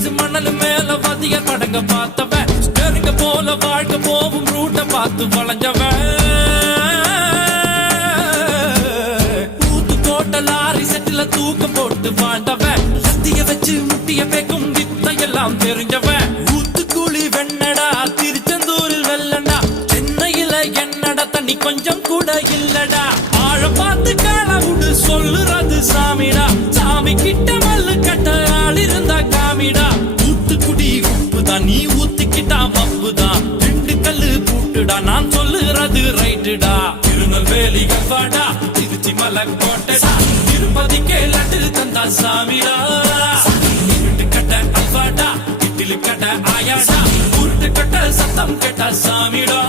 size மணல் மேல வதிய படங்க பார்த்தவன் ஸ்டேரிங்க போல வாழ்க்கை போவும் ரூட்ட பார்த்து வளைஞ்சவன் ஊத்து போட்ட லாரி செட்டில தூக்கம் போட்டு வாழ்ந்தவன் லத்திய வச்சு முட்டிய பேக்கும் வித்தையெல்லாம் தெரிஞ்சவன் ஊத்துக்குழி வெண்ணடா திருச்செந்தூரில் வெள்ளடா சென்னையில என்னடா தண்ணி கொஞ்சம் கூட இல்லடா ஆழ பார்த்து காலவுடு சொல்லுறது சாமிடா சாமி கிட்ட மல்லு கட்ட ஆள் இருந்தா காமிடா ஊத்துக்குடி உப்புதான் நீ ஊத்திக்கிட்டா மப்புதான் ரெண்டு கல்லு பூட்டுடா நான் சொல்லுறது ரைட்டுடா திருநெல்வேலி கல்வாடா திருச்சி மலை கோட்டடா திருப்பதிக்கே லட்டு தந்தா சாமிடா இருட்டு கட்ட அல்வாடா இட்லி கட்ட ஆயாடா உருட்டு கட்ட சத்தம் கெட்ட சாமிடா